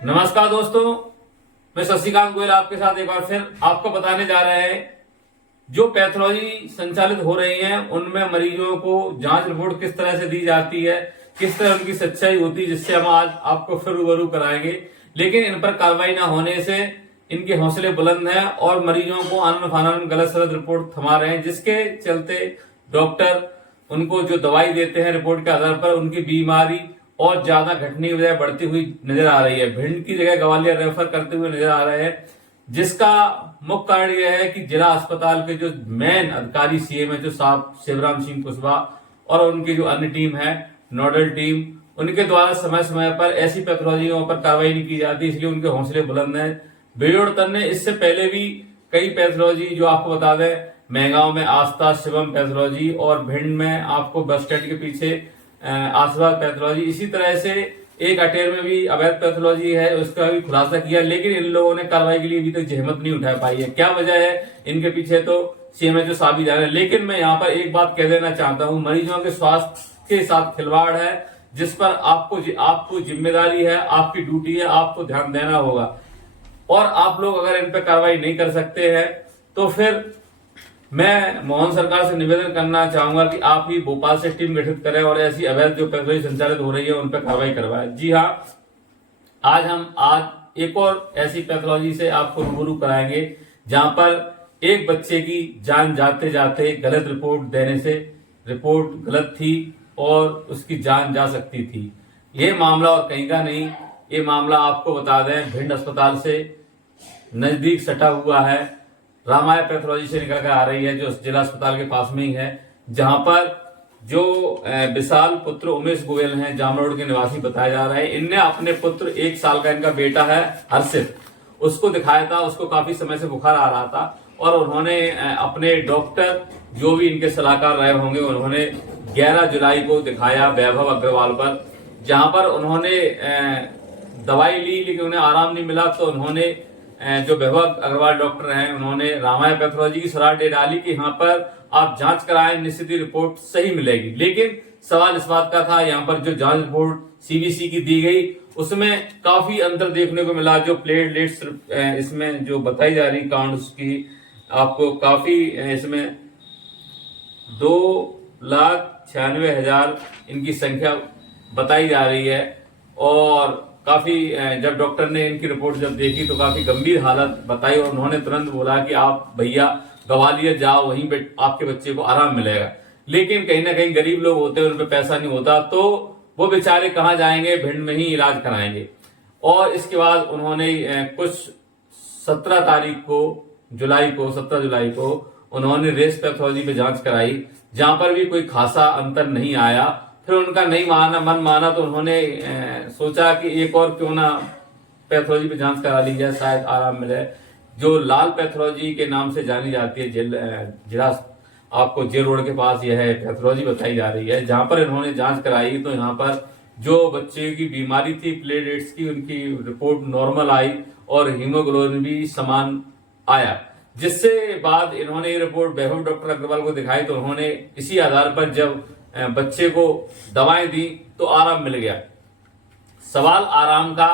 नमस्कार दोस्तों, मैं शशिकांत गोयल आपके साथ एक बार फिर आपको बताने जा रहे हैं जो पैथोलॉजी संचालित हो रही हैं उनमें मरीजों को जांच रिपोर्ट किस तरह से दी जाती है, किस तरह उनकी सच्चाई होती है, जिससे हम आज आपको फिर रूबरू कराएंगे। लेकिन इन पर कार्रवाई न होने से इनके हौसले बुलंद हैं और मरीजों को आनन फानन गलत सलत रिपोर्ट थमा रहे हैं, जिसके चलते डॉक्टर उनको जो दवाई देते हैं रिपोर्ट के आधार पर उनकी बीमारी और ज्यादा घटने की बजाय बढ़ती हुई नजर आ रही है। भिंड की जगह ग्वालियर रेफर करते हुए नजर आ रहे हैं, जिसका मुख्य कारण यह है कि जिला अस्पताल के जो मेन अधिकारी सीएम है, जो साहब शिवराम सिंह कुशवाहा और उनकी जो अन्य टीम है, नोडल टीम, उनके द्वारा समय समय पर ऐसी पैथोलॉजियों पर कार्रवाई नहीं की जाती, इसलिए उनके हौसले बुलंद हैं। बेजोड़तन ने इससे पहले भी कई पैथोलॉजी जो आपको बता दें, महगांव में आस्था शिवम पैथोलॉजी और भिंड में आपको बस स्टैंड के पीछे आशीर्वाद पैथोलॉजी, इसी तरह से एक अटेर में भी अवैध पैथोलॉजी है, उसका भी खुलासा किया। लेकिन इन लोगों ने कार्रवाई के लिए अभी तक जहमत नहीं उठा पाई है। क्या वजह है इनके पीछे, तो सीएमएचओ साहब ही जाने। लेकिन मैं यहाँ पर एक बात कह देना चाहता हूँ, मरीजों के स्वास्थ्य के साथ खिलवाड़ है, जिस पर आपको जिम्मेदारी है, आपकी ड्यूटी है, आपको ध्यान देना होगा। और आप लोग अगर इन पर कार्रवाई नहीं कर सकते हैं तो फिर मैं मोहन सरकार से निवेदन करना चाहूंगा कि आप ही भोपाल से टीम गठित करें और ऐसी अवैध जो पैथोलॉजी संचालित हो रही है उन पर कार्रवाई करवाएं। जी हाँ, आज एक और ऐसी पैथोलॉजी से आपको रूबरू कराएंगे जहां पर एक बच्चे की जान जाते जाते गलत रिपोर्ट देने से रिपोर्ट गलत थी और उसकी जान जा सकती थी। ये मामला और कहीं का नहीं, ये मामला आपको बता दें भिंड अस्पताल से नजदीक सटा हुआ है, रामाया पैथोलॉजी से निकल कर आ रही है, जो जिला अस्पताल के पास में ही है, जहां पर जो विशाल पुत्र उमेश गोयल हैं, जाम रोड के निवासी बताया जा रहा है। इनने अपने पुत्र 1 साल का इनका बेटा है हर्षित, उसको दिखाया था, उसको काफी समय से बुखार आ रहा था और उन्होंने अपने डॉक्टर जो भी इनके सलाहकार रहे होंगे, उन्होंने 11 जुलाई को दिखाया वैभव अग्रवाल पर, जहां पर उन्होंने दवाई ली लेकिन उन्हें आराम नहीं मिला। तो उन्होंने जो वैभव अग्रवाल डॉक्टर हैं, उन्होंने रामाया पैथोलॉजी की सलाह दे डाली कि यहाँ पर आप जांच कराएं, निश्चित ही रिपोर्ट सही मिलेगी। लेकिन सवाल इस बात का था, यहाँ पर जो जांच रिपोर्ट सीबीसी की दी गई उसमें काफी अंतर देखने को मिला। जो प्लेटलेट्स इसमें जो बताई जा रही काउंट उसकी आपको काफी इसमें 2,96,000 इनकी संख्या बताई जा रही है। और काफी जब डॉक्टर ने इनकी रिपोर्ट जब देखी तो काफी गंभीर हालत बताई और उन्होंने तुरंत बोला कि आप भैया ग्वालियर जाओ, वहीं पे आपके बच्चे को आराम मिलेगा। लेकिन कहीं ना कहीं गरीब लोग होते हैं, उन पे पैसा नहीं होता, तो वो बेचारे कहाँ जाएंगे, भिंड में ही इलाज कराएंगे। और इसके बाद उन्होंने कुछ 17 जुलाई को उन्होंने रेस पैथोलॉजी पे जांच कराई, जहां पर भी कोई खासा अंतर नहीं आया। फिर उनका नहीं मन माना तो उन्होंने सोचा कि एक और क्यों ना पैथोलॉजी पे जांच करा ली जाए, शायद आराम मिले। जो लाल पैथोलॉजी के नाम से जानी जाती है, जिला आपको जेल रोड के पास यह पैथोलॉजी बताई जा रही है, जहां पर इन्होंने जांच कराई तो यहाँ पर जो बच्चे की बीमारी थी प्लेटलेट्स की, उनकी रिपोर्ट नॉर्मल आई और हीमोग्लोबिन भी समान आया। जिससे बाद इन्होंने ये रिपोर्ट वैभव डॉक्टर अग्रवाल को दिखाई तो उन्होंने इसी आधार पर जब बच्चे को दवाएं दी तो आराम मिल गया। सवाल आराम का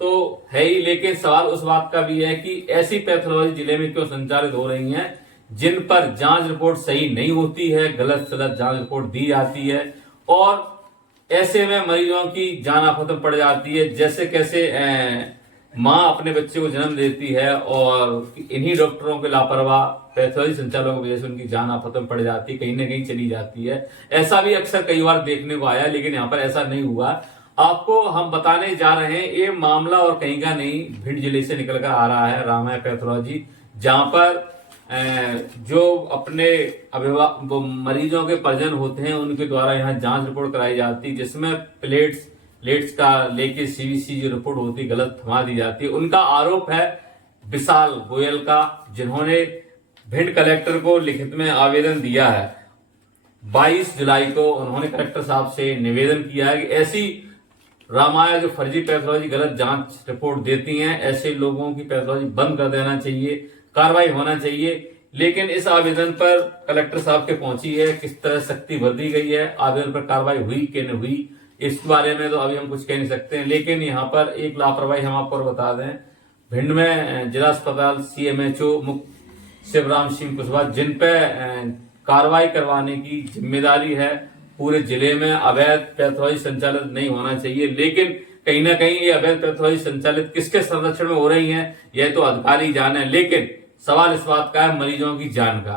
तो है ही, लेकिन सवाल उस बात का भी है कि ऐसी पैथोलॉजी जिले में क्यों संचालित हो रही हैं जिन पर जांच रिपोर्ट सही नहीं होती है, गलत सलत जांच रिपोर्ट दी जाती है और ऐसे में मरीजों की जान आफत में पड़ जाती है। जैसे कैसे माँ अपने बच्चे को जन्म देती है और इन्हीं डॉक्टरों के लापरवाह पैथोलॉजी संचालकों की वजह से उनकी जान आफत में पड़ जाती है, कहीं ना कहीं चली जाती है। ऐसा भी अक्सर कई बार देखने को आया, लेकिन यहाँ पर ऐसा नहीं हुआ। आपको हम बताने जा रहे हैं ये मामला और कहीं का नहीं, भिंड जिले से निकल कर आ रहा है रामाया पैथोलॉजी, जहां पर जो अपने मरीजों के परिजन होते हैं उनके द्वारा यहाँ जांच रिपोर्ट कराई जाती है, जिसमें प्लेट्स का लेके सीबीसी जो रिपोर्ट होती है गलत थमा दी जाती है। उनका आरोप है विशाल गोयल का, जिन्होंने भिंड कलेक्टर को लिखित में आवेदन दिया है। 22 जुलाई को उन्होंने कलेक्टर साहब से निवेदन किया है कि ऐसी रामाया जो फर्जी पैथोलॉजी गलत जांच रिपोर्ट देती हैं, ऐसे लोगों की पैथोलॉजी बंद कर देना चाहिए, कार्रवाई होना चाहिए। लेकिन इस आवेदन पर कलेक्टर साहब के पहुंची है, किस तरह सख्ती बरती गई है, आवेदन पर कार्रवाई हुई कि नहीं हुई, इस बारे में तो अभी हम कुछ कह नहीं सकते हैं। लेकिन यहाँ पर एक लापरवाही हम आपको और बता दें, भिंड में जिला अस्पताल CMHO मुख्य शिवराम सिंह कुशवाहा, जिन पे कार्रवाई करवाने की जिम्मेदारी है, पूरे जिले में अवैध पैथोलॉजी संचालित नहीं होना चाहिए। लेकिन कहीं ना कहीं ये अवैध पैथोलॉजी संचालित किसके संरक्षण में हो रही है, यह तो अधिकारी जाने। लेकिन सवाल इस बात का है मरीजों की जान का,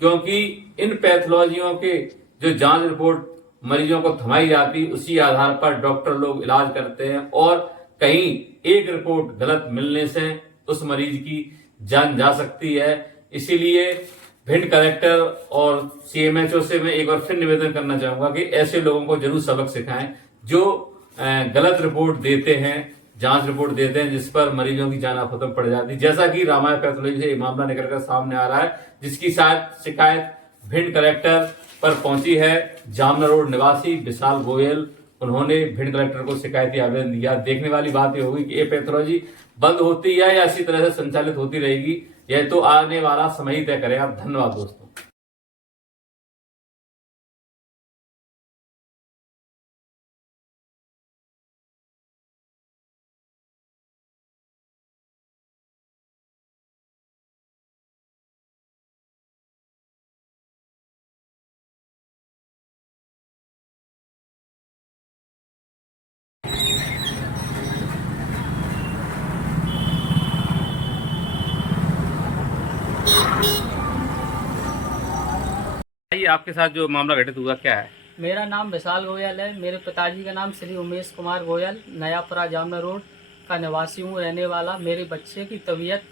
क्योंकि इन पैथोलॉजियों के जो जांच रिपोर्ट मरीजों को थमाई जाती, उसी आधार पर डॉक्टर लोग इलाज करते हैं, और कहीं एक रिपोर्ट गलत मिलने से उस मरीज की जान जा सकती है। इसीलिए भिंड कलेक्टर और CMHO से मैं एक बार फिर निवेदन करना चाहूंगा कि ऐसे लोगों को जरूर सबक सिखाएं जो गलत रिपोर्ट देते हैं, जांच रिपोर्ट देते हैं, जिस पर मरीजों की जान खत्म पड़ जाती है। जैसा कि रामायण पैथोलॉजी से मामला निकलकर सामने आ रहा है, जिसकी शिकायत भिंड कलेक्टर पर पहुंची है। जामना रोड निवासी विशाल गोयल, उन्होंने भिंड कलेक्टर को शिकायती आवेदन दिया। देखने वाली बात यह होगी कि ये पैथोलॉजी बंद होती है या इसी तरह से संचालित होती रहेगी, यह तो आने वाला समय ही तय करेगा। धन्यवाद दोस्तों। आपके साथ जो मामला घटित हुआ क्या है? मेरा नाम विशाल गोयल है। मेरे पिताजी का नाम श्री उमेश कुमार गोयल, नयापुरा जामना रोड का निवासी हूँ, रहने वाला। मेरे बच्चे की तबीयत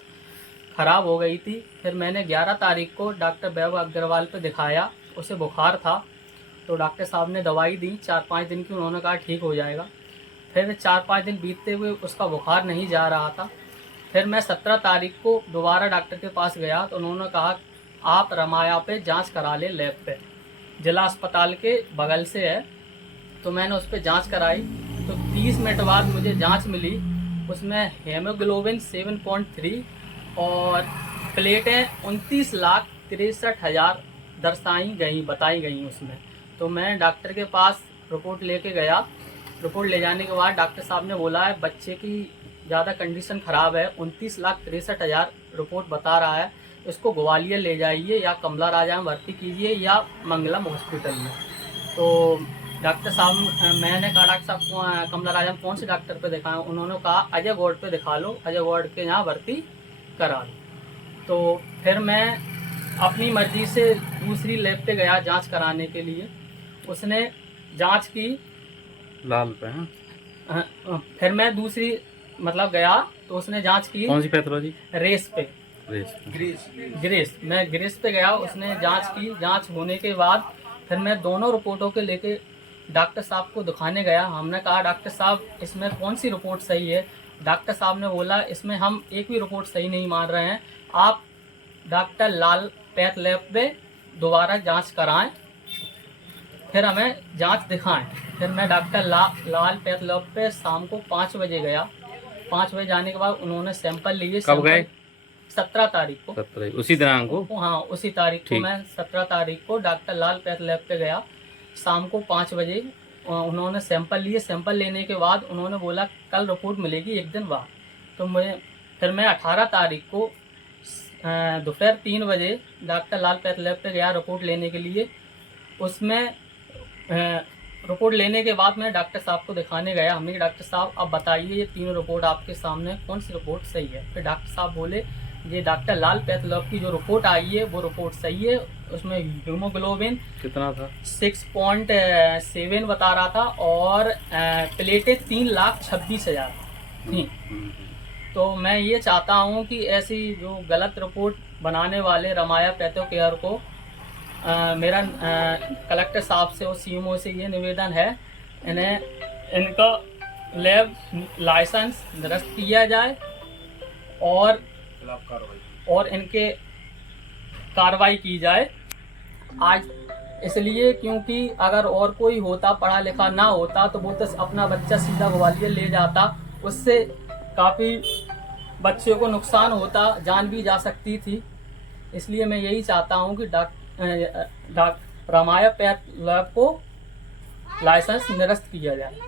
खराब हो गई थी। फिर मैंने 11 तारीख को डॉक्टर वैभव अग्रवाल पे दिखाया। उसे बुखार था, तो डॉक्टर साहब ने दवाई दी 4-5 दिन की। उन्होंने कहा ठीक हो जाएगा। फिर 4-5 दिन बीतते हुए उसका बुखार नहीं जा रहा था। फिर मैं 17 तारीख को दोबारा डॉक्टर के पास गया, तो उन्होंने कहा आप रमाया पे जांच करा ले, लैब पे, जिला अस्पताल के बगल से है। तो मैंने उस पर जांच कराई, तो 30 मिनट बाद मुझे जांच मिली। उसमें हेमोग्लोबिन 7.3 और प्लेटें 29,63,000 बताई गई उसमें। तो मैं डॉक्टर के पास रिपोर्ट लेके गया। रिपोर्ट ले जाने के बाद डॉक्टर साहब ने बोला है बच्चे की ज़्यादा कंडीशन ख़राब है, 29,63,000 रिपोर्ट बता रहा है, इसको ग्वालियर ले जाइए या कमला राजा में भर्ती कीजिए या मंगलम हॉस्पिटल में। तो डॉक्टर साहब, मैंने कहा डॉक्टर साहब कमला राजा में कौन से डॉक्टर पे दिखाएं? उन्होंने कहा अजय वार्ड पे दिखा लो, अजय वार्ड के यहाँ भर्ती करा लो। तो फिर मैं अपनी मर्जी से दूसरी लैब पे गया जांच कराने के लिए। उसने जांच की लाल पे। फिर मैं दूसरी गया, तो उसने जांच की। कौन सी पैथोलॉजी? रेस पे, ग्रेस। मैं ग्रेस पे गया, उसने जांच की। जांच होने के बाद फिर मैं दोनों रिपोर्टों के लेके डॉक्टर साहब को दिखाने गया। हमने कहा डॉक्टर साहब इसमें कौन सी रिपोर्ट सही है? डॉक्टर साहब ने बोला इसमें हम एक भी रिपोर्ट सही नहीं मान रहे हैं, आप डॉक्टर लाल पैथ लैब पे दोबारा जांच कराएं, फिर हमें जांच दिखाएं। फिर मैं डॉक्टर लाल पैथ लैब पे शाम को 5 बजे गया। 5 बजे जाने के बाद उन्होंने सैंपल लिए। कब गए? 17 तारीख को। 17 उसी दिनांक को? हाँ, उसी तारीख को। मैं 17 तारीख को डॉक्टर लाल पैथ लैब पे गया शाम को 5 बजे। उन्होंने सैंपल लिए। सैंपल लेने के बाद उन्होंने बोला कल रिपोर्ट मिलेगी 1 दिन बाद। तो फिर मैं 18 तारीख को दोपहर 3 बजे डॉक्टर लाल पैथ लैब पे गया रिपोर्ट लेने के लिए। उसमें रिपोर्ट लेने के बाद मैं डॉक्टर साहब को दिखाने गया। हमने डॉक्टर साहब अब बताइए ये तीनों रिपोर्ट आपके सामने कौन सी रिपोर्ट सही है? फिर डॉक्टर साहब बोले ये डॉक्टर लाल पैथ लैब की जो रिपोर्ट आई है वो रिपोर्ट सही है। उसमें हीमोग्लोबिन कितना था? 6.7 बता रहा था और प्लेटें 3,26,000 थी। तो मैं ये चाहता हूँ कि ऐसी जो गलत रिपोर्ट बनाने वाले रमाया पैथो केयर को मेरा कलेक्टर साहब से और CMO से ये निवेदन है, इनका लैब लाइसेंस निरस्त किया जाए और इनके कार्रवाई की जाए। आज इसलिए क्योंकि अगर और कोई होता, पढ़ा लिखा ना होता, तो वो तो अपना बच्चा सीधा ग्वालियर ले जाता, उससे काफ़ी बच्चे को नुकसान होता, जान भी जा सकती थी। इसलिए मैं यही चाहता हूँ कि रमाया पैथ लैब को लाइसेंस निरस्त किया जाए।